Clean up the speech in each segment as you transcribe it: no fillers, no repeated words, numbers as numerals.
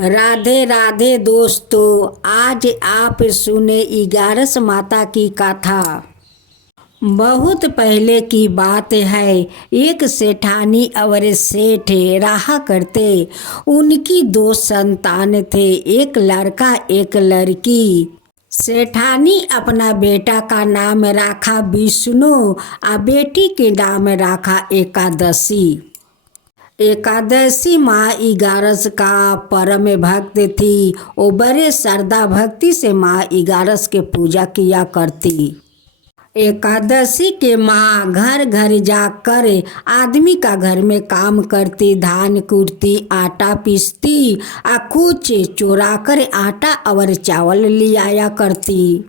राधे राधे दोस्तों, आज आप सुने 11 माता की कथा। बहुत पहले की बात है। एक सेठानी और सेठ रहा करते। उनकी 2 संतान थे, एक लड़का एक लड़की। सेठानी अपना बेटा का नाम रखा विष्णु और बेटी के नाम रखा एकादशी। एकादशी माँ 11 का परम भक्त थी। वो बड़े श्रद्धा भक्ति से माँ 11 के पूजा किया करती। एकादशी के माँ घर घर जाकर आदमी का घर में काम करती, धान कूटती, आटा पीसती और कुछ चुरा कर आटा और चावल ले आया करती।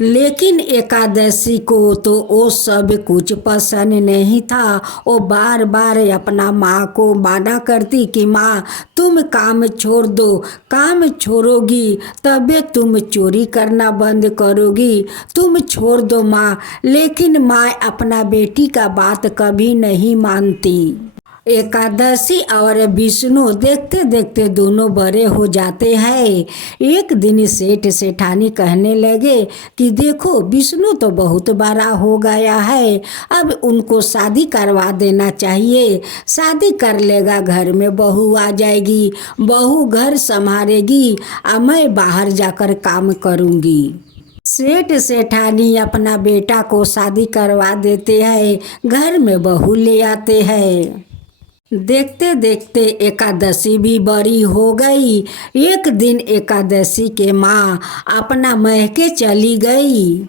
लेकिन एकादशी को तो वो सब कुछ पसंद नहीं था। वो बार बार अपना माँ को माना करती कि माँ तुम काम छोड़ दो, काम छोड़ोगी तबे तुम चोरी करना बंद करोगी, तुम छोड़ दो माँ। लेकिन माँ अपना बेटी का बात कभी नहीं मानती। एकादशी और विष्णु देखते देखते दोनों बड़े हो जाते हैं। एक दिन सेठ सेठानी कहने लगे कि देखो विष्णु तो बहुत बड़ा हो गया है, अब उनको शादी करवा देना चाहिए। शादी कर लेगा, घर में बहू आ जाएगी, बहू घर संभालेगी और मैं बाहर जाकर काम करूँगी। सेठ सेठानी अपना बेटा को शादी करवा देते हैं, घर में बहू ले आते हैं। देखते देखते एकादशी भी बड़ी हो गई। एक दिन एकादशी के माँ अपना मैके चली गई।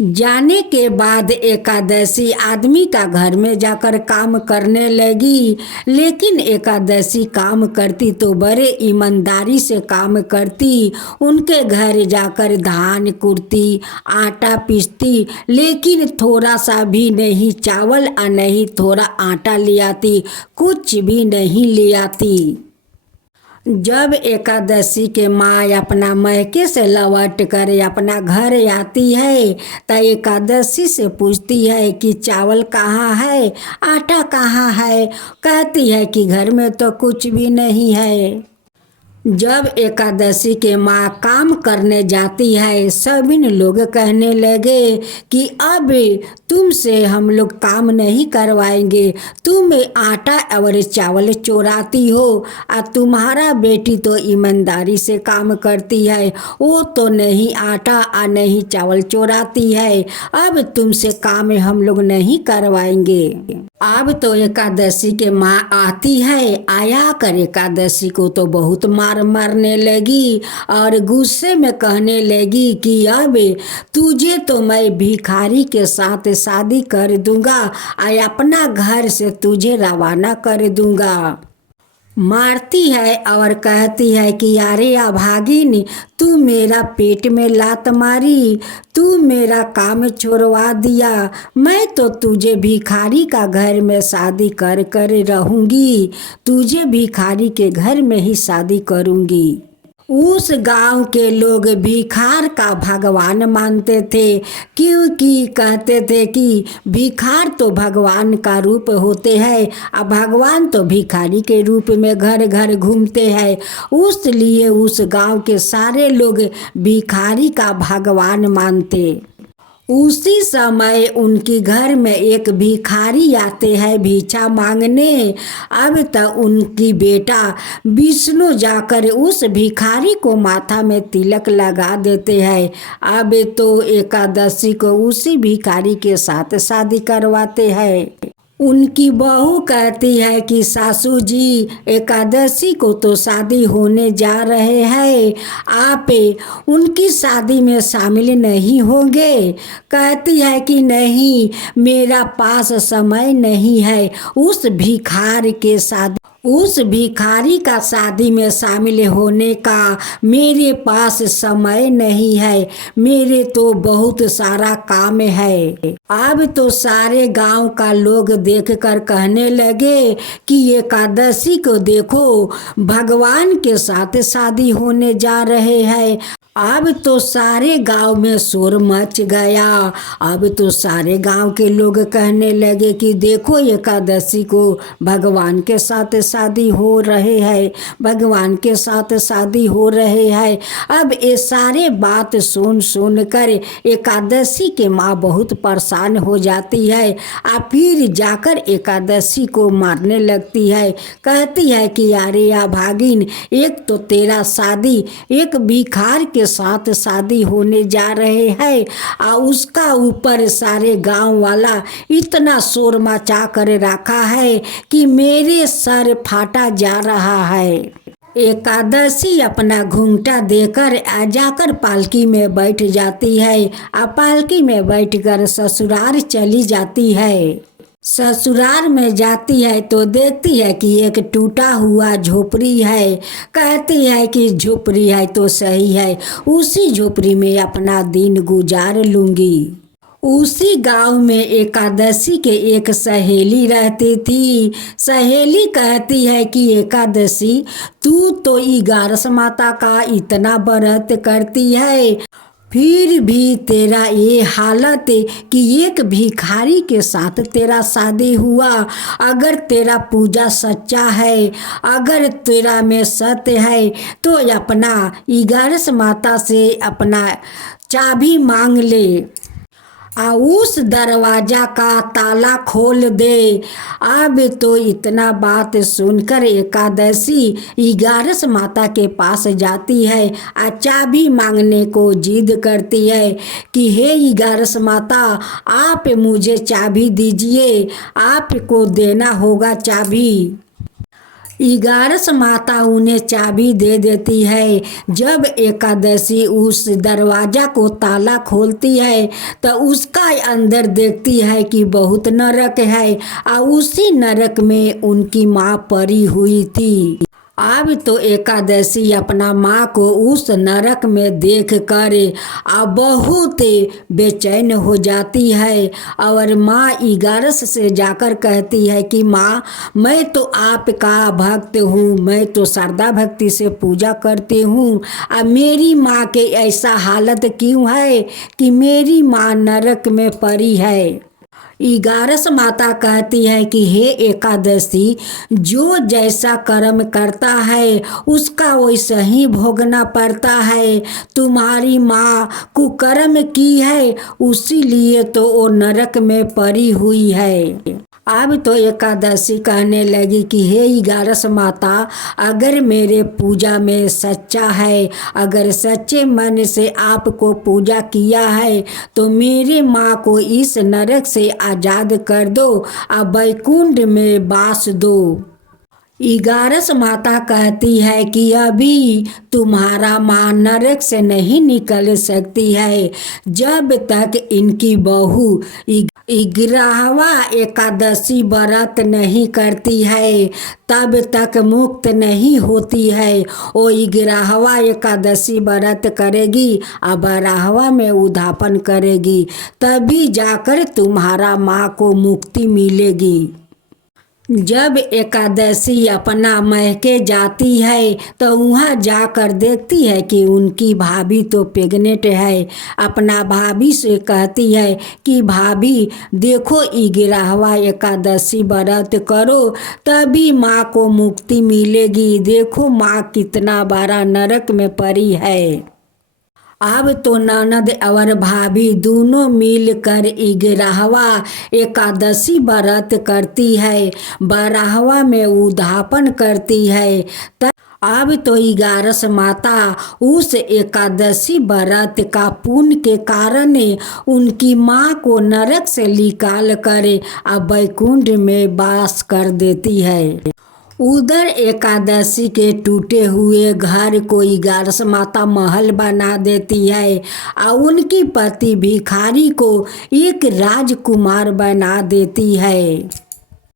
जाने के बाद एकादशी आदमी का घर में जाकर काम करने लगी। लेकिन एकादशी काम करती तो बड़े ईमानदारी से काम करती। उनके घर जाकर धान कूटती, आटा पीसती, लेकिन थोड़ा सा भी नहीं चावल और नहीं थोड़ा आटा ले आती, कुछ भी नहीं ले आती। जब एकादशी के माँ अपना मैके से लौट कर अपना घर आती है तो एकादशी से पूछती है कि चावल कहाँ है, आटा कहाँ है। कहती है कि घर में तो कुछ भी नहीं है। जब एकादशी के माँ काम करने जाती है, सभी लोग कहने लगे कि अब तुमसे हम लोग काम नहीं करवाएंगे, तुम आटा और चावल चोराती हो और तुम्हारा बेटी तो ईमानदारी से काम करती है, वो तो नहीं आटा और नहीं चावल चोराती है, अब तुमसे काम हम लोग नहीं करवाएंगे। अब तो एकादशी के माँ आती है, आया कर एकादशी को तो बहुत मारने लगी और गुस्से में कहने लगी कि अब तुझे तो मैं भिखारी के साथ शादी कर दूंगा और अपना घर से तुझे रवाना कर दूंगा। मारती है और कहती है कि अरे अभागिन, तू मेरा पेट में लात मारी, तू मेरा काम छोड़वा दिया, मैं तो तुझे भिखारी का घर में शादी कर कर रहूँगी, तुझे भिखारी के घर में ही शादी करूँगी। उस गांव के लोग भिखार का भगवान मानते थे, क्योंकि कहते थे कि भिखार तो भगवान का रूप होते हैं और भगवान तो भिखारी के रूप में घर घर घूमते हैं। उसलिए उस गांव के सारे लोग भिखारी का भगवान मानते। उसी समय उनके घर में एक भिखारी आते हैं भिक्षा मांगने। अब तक उनकी बेटा विष्णु जाकर उस भिखारी को माथा में तिलक लगा देते हैं। अब तो एकादशी को उसी भिखारी के साथ शादी करवाते हैं। उनकी बहू कहती है कि सासू जी, एकादशी को तो शादी होने जा रहे हैं, आप उनकी शादी में शामिल नहीं होंगे। कहती है कि नहीं, मेरा पास समय नहीं है उस भिखारी का शादी में शामिल होने का, मेरे पास समय नहीं है, मेरे तो बहुत सारा काम है। अब तो सारे गांव का लोग देखकर कहने लगे कि एकादशी को देखो, भगवान के साथ शादी होने जा रहे हैं। अब तो सारे गांव में शोर मच गया। अब तो सारे गांव के लोग कहने लगे कि देखो एकादशी को भगवान के साथ शादी हो रहे है, भगवान के साथ शादी हो रहे है। अब ये सारे बात सुन कर एकादशी के माँ बहुत परेशान हो जाती है। फिर जाकर एकादशी को मारने लगती है। कहती है कि अरे या भागिन, एक तो तेरा शादी एक भिखार के साथ शादी होने जा रहे हैं, और उसका ऊपर सारे गांव वाला इतना शोर मचा कर रखा है कि मेरे सर फाटा जा रहा है। एकादशी अपना घूंघटा देकर जाकर पालकी में बैठ जाती है। पालकी में बैठकर ससुराल चली जाती है। ससुराल में जाती है तो देखती है कि एक टूटा हुआ झोपड़ी है। कहती है कि झोपड़ी है तो सही है, उसी झोपड़ी में अपना दिन गुजार लूँगी। उसी गांव में एकादशी के एक सहेली रहती थी। सहेली कहती है कि एकादशी, तू तो 11 माता का इतना व्रत करती है, फिर भी तेरा ये हालत कि एक भिखारी के साथ तेरा शादी हुआ। अगर तेरा पूजा सच्चा है, अगर तेरा में सत्य है, तो अपना 11 माता से अपना चाबी मांग ले, उस दरवाजा का ताला खोल दे। अब तो इतना बात सुनकर एकादशी 11 माता के पास जाती है, चाबी मांगने को जिद करती है कि हे 11 माता, आप मुझे चाबी दीजिए, आपको देना होगा चाबी। 11 माता उन्हें चाबी दे देती है। जब एकादशी उस दरवाजा को ताला खोलती है तो उसका अंदर देखती है कि बहुत नरक है, और उसी नरक में उनकी माँ पड़ी हुई थी। अब तो एकादशी अपना माँ को उस नरक में देख कर बहुत बेचैन हो जाती है, और माँ 11 से जाकर कहती है कि माँ, मैं तो आपका भक्त हूँ, मैं तो श्रद्धा भक्ति से पूजा करती हूँ। अब मेरी माँ के ऐसा हालत क्यों है कि मेरी माँ नरक में पड़ी है। 11 माता कहती है कि हे एकादशी, जो जैसा कर्म करता है उसका वैसा ही भोगना पड़ता है। तुम्हारी माँ कुकर्म की है, उसीलिए तो वो नरक में पड़ी हुई है। अब तो एकादशी कहने लगी कि हे 11 माता, अगर मेरे पूजा में सच्चा है, अगर सच्चे मन से आपको पूजा किया है, तो मेरे माँ को इस नरक से आज़ाद कर दो, अब वैकुंठ में वास दो। 11 माता कहती है कि अभी तुम्हारा माँ नरक से नहीं निकल सकती है, जब तक इनकी बहू 11वां एकादशी व्रत नहीं करती है, तब तक मुक्त नहीं होती है। वो 11वां एकादशी व्रत करेगी, 12वां में उद्यापन करेगी, तभी जाकर तुम्हारा माँ को मुक्ति मिलेगी। जब एकादशी अपना मैके जाती है तो वहाँ जाकर देखती है कि उनकी भाभी तो प्रेग्नेंट है। अपना भाभी से कहती है कि भाभी देखो 11वां एकादशी व्रत करो, तभी माँ को मुक्ति मिलेगी। देखो माँ कितना बड़ा नरक में पड़ी है। अब तो ननद और भाभी दोनों मिलकर 11वां एकादशी व्रत करती है, 12वां में उद्यापन करती है। अब तो 11 माता उस एकादशी व्रत का पुण्य के कारण उनकी माँ को नरक से निकाल कर अब वैकुंठ में वास कर देती है। उधर एकादशी के टूटे हुए घर को 11 माता महल बना देती है, और उनकी पति भिखारी को एक राजकुमार बना देती है।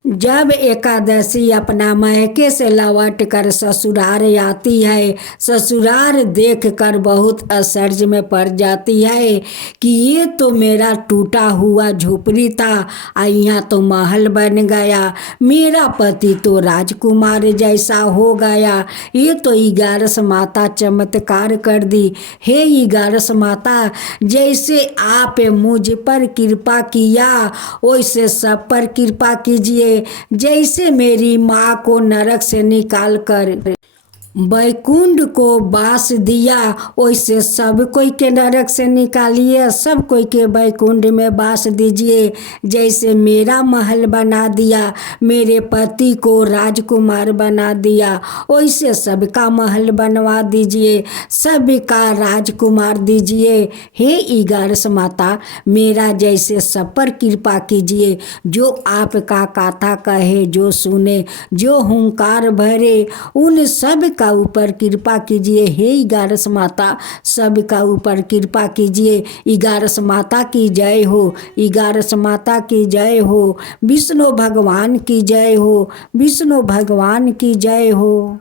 जब एकादशी अपना मायके से लौट कर ससुराल आती है, ससुराल देख कर बहुत आश्चर्य में पड़ जाती है कि ये तो मेरा टूटा हुआ झोपड़ी था, यहाँ तो महल बन गया। मेरा पति तो राजकुमार जैसा हो गया। ये तो ग्यारस माता चमत्कार कर दी। हे ग्यारस माता, जैसे आप मुझ पर कृपा किया वैसे सब पर कृपा कीजिए। जैसे मेरी माँ को नरक से निकाल कर बैकुंठ को बास दिया वैसे सब कोई के नरक से निकालिए, सब कोई के बैकुंठ में बास दीजिए। जैसे मेरा महल बना दिया, मेरे पति को राजकुमार बना दिया, वैसे सबका महल बनवा दीजिए, सबका राजकुमार दीजिए। हे ग्यारस माता, मेरा जैसे सब पर कृपा कीजिए। जो आपका कथा कहे, जो सुने, जो हुंकार भरे, उन सब का ऊपर कृपा कीजिए। हे ग्यारस माता, सबका ऊपर कृपा कीजिए। ग्यारस माता की जय हो, ग्यारस माता की जय हो, विष्णु भगवान की जय हो, विष्णु भगवान की जय हो।